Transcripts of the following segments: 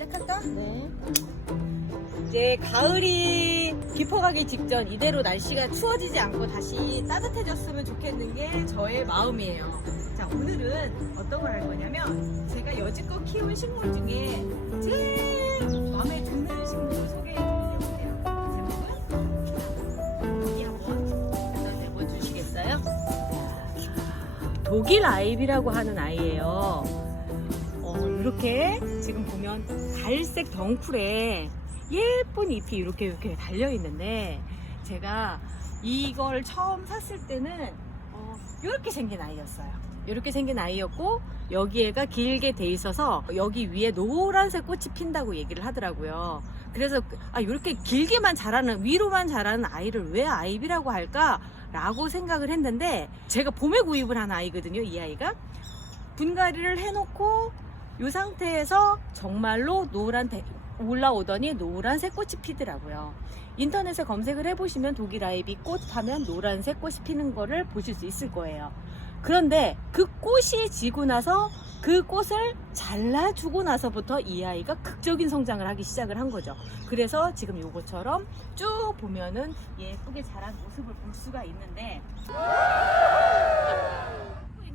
시작할까? 네. 이제 가을이 깊어가기 직전 이대로 날씨가 추워지지 않고 다시 따뜻해졌으면 좋겠는 게 저의 마음이에요. 자, 오늘은 어떤 걸 할 거냐면 제가 여지껏 키운 식물 중에 제일 마음에 드는 식물을 소개해 드리려고 해요. 제목은 여기 한번 갖다 대고 주시겠어요? 독일 아이비라고 하는 아이예요. 이렇게 지금 보면 갈색 덩쿨에 예쁜 잎이 이렇게 달려 있는데, 제가 이걸 처음 샀을 때는 이렇게 생긴 아이였어요. 이렇게 생긴 아이였고, 여기에가 길게 돼 있어서 여기 위에 노란색 꽃이 핀다고 얘기를 하더라고요. 그래서 이렇게 길게만 자라는, 위로만 자라는 아이를 왜 아이비라고 할까 라고 생각을 했는데, 제가 봄에 구입을 한 아이거든요. 이 아이가 분갈이를 해놓고 이 상태에서 정말로 올라오더니 노란색 꽃이 피더라고요. 인터넷에 검색을 해보시면 독일 아이비 꽃 하면 노란색 꽃이 피는 거를 보실 수 있을 거예요. 그런데 그 꽃이 지고 나서 그 꽃을 잘라주고 나서부터 이 아이가 극적인 성장을 하기 시작을 한 거죠. 그래서 지금 요것처럼 쭉 보면은 예쁘게 자란 모습을 볼 수가 있는데,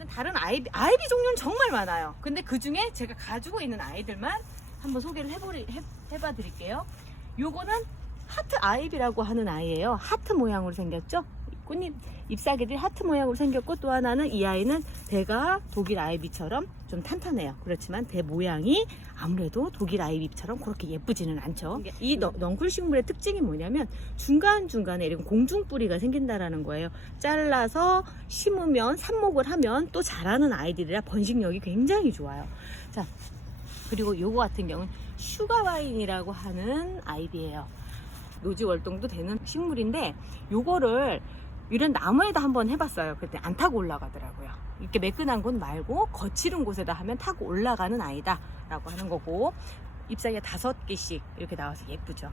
다른 아이비 종류는 정말 많아요. 근데 그 중에 제가 가지고 있는 아이들만 한번 소개를 해봐 드릴게요. 요거는 하트 아이비라고 하는 아이예요. 하트 모양으로 생겼죠? 꽃잎 잎사귀들이 하트 모양으로 생겼고, 또 하나는 이 아이는 대가 독일 아이비처럼 좀 탄탄해요. 그렇지만 대 모양이 아무래도 독일 아이비처럼 그렇게 예쁘지는 않죠. 이 넝쿨 식물의 특징이 뭐냐면 중간중간에 이런 공중뿌리가 생긴다라는 거예요. 잘라서 심으면 삽목을 하면 또 자라는 아이들이라 번식력이 굉장히 좋아요. 자, 그리고 요거 같은 경우는 슈가와인이라고 하는 아이비예요. 노지월동도 되는 식물인데, 요거를 이런 나무에다 한번 해봤어요. 그때 안 타고 올라가더라고요. 이렇게 매끈한 곳 말고 거칠은 곳에다 하면 타고 올라가는 아이다 라고 하는 거고, 잎사귀가 5개씩 이렇게 나와서 예쁘죠.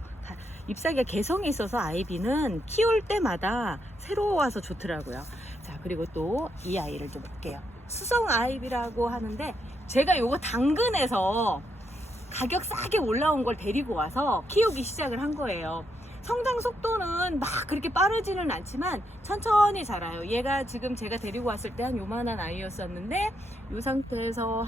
잎사귀가 개성이 있어서 아이비는 키울 때마다 새로워서 좋더라고요. 자, 그리고 또 이 아이를 좀 볼게요. 수성 아이비라고 하는데, 제가 요거 당근에서 가격 싸게 올라온 걸 데리고 와서 키우기 시작을 한 거예요. 성장 속도는 막 그렇게 빠르지는 않지만 천천히 자라요. 얘가 지금 제가 데리고 왔을 때 한 요만한 아이였었는데, 이 상태에서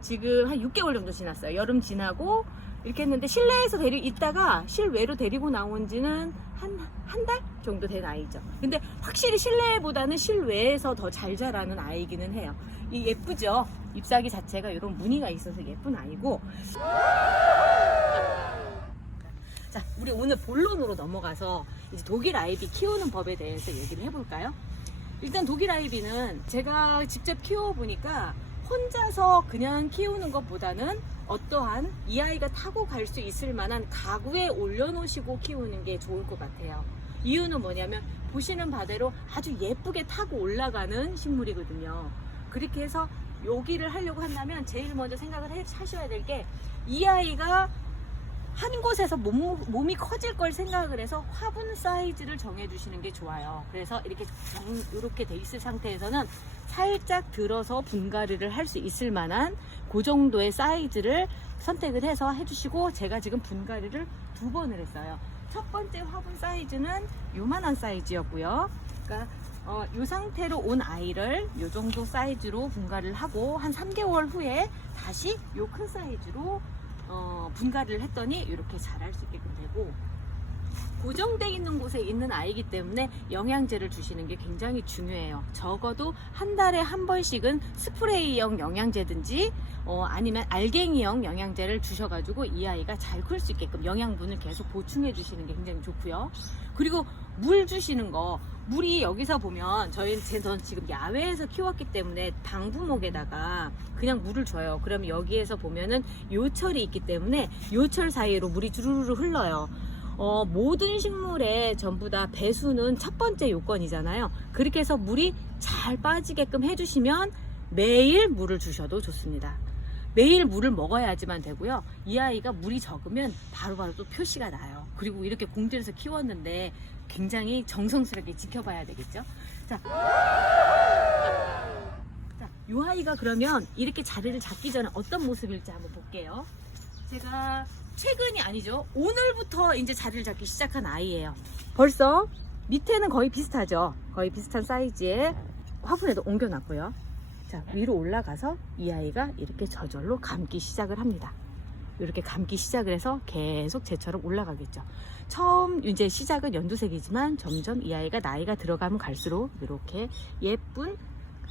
지금 한 6개월 정도 지났어요. 여름 지나고 이렇게 했는데, 실내에서 있다가 실외로 데리고 나온 지는 한 달 정도 된 아이죠. 근데 확실히 실내보다는 실외에서 더 잘 자라는 아이기는 해요. 이 예쁘죠? 잎사귀 자체가 이런 무늬가 있어서 예쁜 아이고. 자, 우리 오늘 본론으로 넘어가서 이제 독일 아이비 키우는 법에 대해서 얘기를 해볼까요? 일단 독일 아이비는 제가 직접 키워보니까 혼자서 그냥 키우는 것보다는 어떠한 이 아이가 타고 갈 수 있을 만한 가구에 올려놓으시고 키우는 게 좋을 것 같아요. 이유는 뭐냐면 보시는 바대로 아주 예쁘게 타고 올라가는 식물이거든요. 그렇게 해서 여기를 하려고 한다면 제일 먼저 생각을 하셔야 될 게, 이 아이가 한 곳에서 몸이 커질 걸 생각을 해서 화분 사이즈를 정해주시는 게 좋아요. 그래서 이렇게 돼 있을 상태에서는 살짝 들어서 분갈이를 할 수 있을 만한 그 정도의 사이즈를 선택을 해서 해주시고, 제가 지금 분갈이를 2번을 했어요. 첫 번째 화분 사이즈는 요만한 사이즈였고요. 그러니까 이 상태로 온 아이를 이 정도 사이즈로 분갈이를 하고, 한 3개월 후에 다시 이 큰 사이즈로 분갈이를 했더니 이렇게 자랄 수 있게끔 되고, 고정되어 있는 곳에 있는 아이기 때문에 영양제를 주시는 게 굉장히 중요해요. 적어도 한 달에 한 번씩은 스프레이형 영양제든지 아니면 알갱이형 영양제를 주셔가지고 이 아이가 잘 클 수 있게끔 영양분을 계속 보충해 주시는 게 굉장히 좋고요. 그리고 물 주시는 거, 물이 여기서 보면 저는 지금 야외에서 키웠기 때문에 방부목에다가 그냥 물을 줘요. 그러면 여기에서 보면은 요철이 있기 때문에 요철 사이로 물이 주르르 흘러요. 모든 식물에 전부 다 배수는 첫 번째 요건이잖아요. 그렇게 해서 물이 잘 빠지게끔 해주시면 매일 물을 주셔도 좋습니다. 매일 물을 먹어야지만 되고요. 이 아이가 물이 적으면 바로바로 또 표시가 나요. 그리고 이렇게 공들여서 키웠는데 굉장히 정성스럽게 지켜봐야 되겠죠. 자, 이 아이가 그러면 이렇게 자리를 잡기 전에 어떤 모습일지 한번 볼게요. 제가 최근이 아니죠. 오늘부터 이제 자리를 잡기 시작한 아이예요. 벌써 밑에는 거의 비슷하죠. 거의 비슷한 사이즈의 화분에도 옮겨놨고요. 자, 위로 올라가서 이 아이가 이렇게 저절로 감기 시작을 합니다. 이렇게 감기 시작을 해서 계속 쟤처럼 올라가겠죠. 처음 이제 시작은 연두색이지만 점점 이 아이가 나이가 들어가면 갈수록 이렇게 예쁜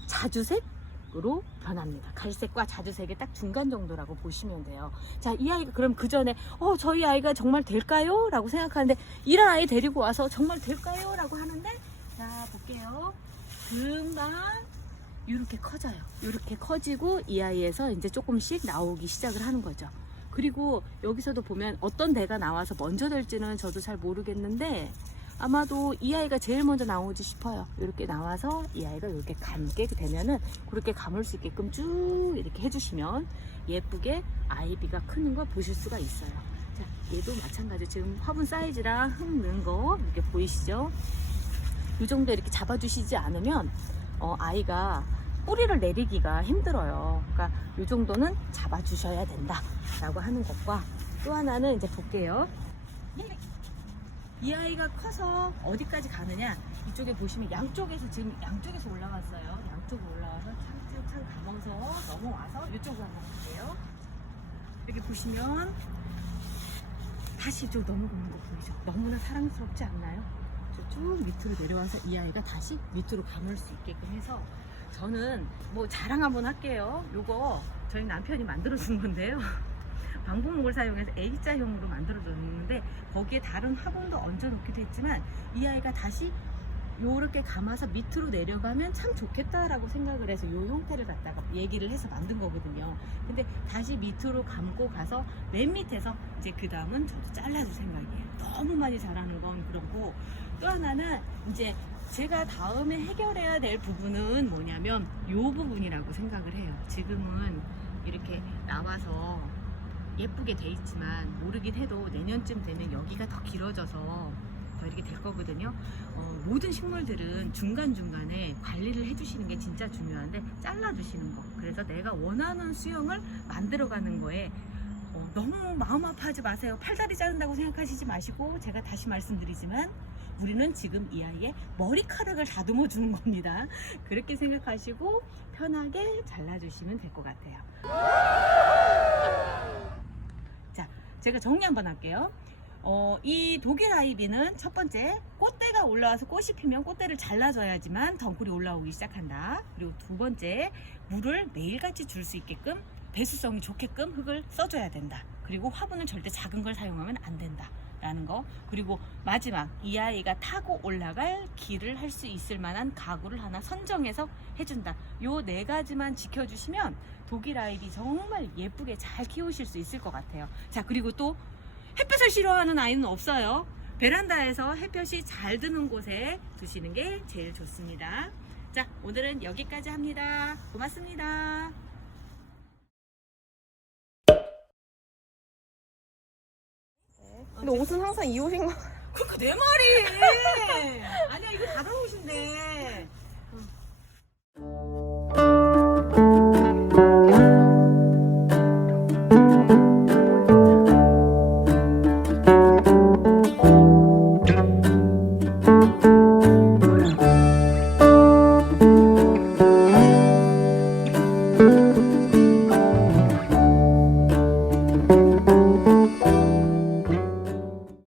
자주색으로 변합니다. 갈색과 자주색의 딱 중간 정도라고 보시면 돼요. 자, 이 아이가 그럼 그 전에 저희 아이가 정말 될까요? 라고 생각하는데 이런 아이 데리고 와서 정말 될까요? 라고 하는데 자, 볼게요. 금방 이렇게 커져요. 이렇게 커지고 이 아이에서 이제 조금씩 나오기 시작을 하는 거죠. 그리고 여기서도 보면 어떤 대가 나와서 먼저 될지는 저도 잘 모르겠는데 아마도 이 아이가 제일 먼저 나오지 싶어요. 이렇게 나와서 이 아이가 이렇게 감게 되면은 그렇게 감을 수 있게끔 쭉 이렇게 해주시면 예쁘게 아이비가 크는 거 보실 수가 있어요. 자, 얘도 마찬가지. 지금 화분 사이즈랑 흙는 거 이렇게 보이시죠? 이 정도 이렇게 잡아주시지 않으면 아이가 뿌리를 내리기가 힘들어요. 그러니까 이 정도는 잡아주셔야 된다 라고 하는 것과 또 하나는 이제 볼게요. 이 아이가 커서 어디까지 가느냐, 이쪽에 보시면 양쪽에서 지금 양쪽에서 올라왔어요. 양쪽으로 올라와서 창창창 감아서 넘어와서 이쪽으로 한번 볼게요. 여기 보시면 다시 이쪽 넘어오는 거 보이죠? 너무나 사랑스럽지 않나요? 쭉 밑으로 내려와서 이 아이가 다시 밑으로 감을 수 있게끔 해서 저는 뭐 자랑 한번 할게요. 요거 저희 남편이 만들어준 건데요. 방부목을 사용해서 A자형으로 만들어줬는데 거기에 다른 화분도 얹어놓기도 했지만 이 아이가 다시 요렇게 감아서 밑으로 내려가면 참 좋겠다라고 생각을 해서 요 형태를 갖다가 얘기를 해서 만든 거거든요. 근데 다시 밑으로 감고 가서 맨 밑에서 이제 그 다음은 저도 잘라줄 생각이에요. 너무 많이 자라는 건 그렇고 또 하나는 이제 제가 다음에 해결해야 될 부분은 뭐냐면 요 부분이라고 생각을 해요. 지금은 이렇게 나와서 예쁘게 돼 있지만 모르긴 해도 내년쯤 되면 여기가 더 길어져서 더 이렇게 될 거거든요. 모든 식물들은 중간중간에 관리를 해주시는 게 진짜 중요한데 잘라주시는 거. 그래서 내가 원하는 수영을 만들어가는 거에 너무 마음 아파하지 마세요. 팔다리 자른다고 생각하시지 마시고 제가 다시 말씀드리지만 우리는 지금 이 아이의 머리카락을 다듬어 주는 겁니다. 그렇게 생각하시고 편하게 잘라주시면 될 것 같아요. 자, 제가 정리 한번 할게요. 이 독일 아이비는 첫 번째, 꽃대가 올라와서 꽃이 피면 꽃대를 잘라줘야지만 덩굴이 올라오기 시작한다. 그리고 두 번째, 물을 매일같이 줄 수 있게끔 배수성이 좋게끔 흙을 써줘야 된다. 그리고 화분은 절대 작은 걸 사용하면 안 된다 라는 거. 그리고 마지막, 이 아이가 타고 올라갈 길을 할 수 있을 만한 가구를 하나 선정해서 해준다. 요 네 가지만 지켜주시면 독일 아이비 정말 예쁘게 잘 키우실 수 있을 것 같아요. 자, 그리고 또 햇볕을 싫어하는 아이는 없어요. 베란다에서 햇볕이 잘 드는 곳에 두시는 게 제일 좋습니다. 자, 오늘은 여기까지 합니다. 고맙습니다. 근데 옷은 항상 이 옷인 거. 그러니까 내 말이. 아니야, 이거 다른 옷인데.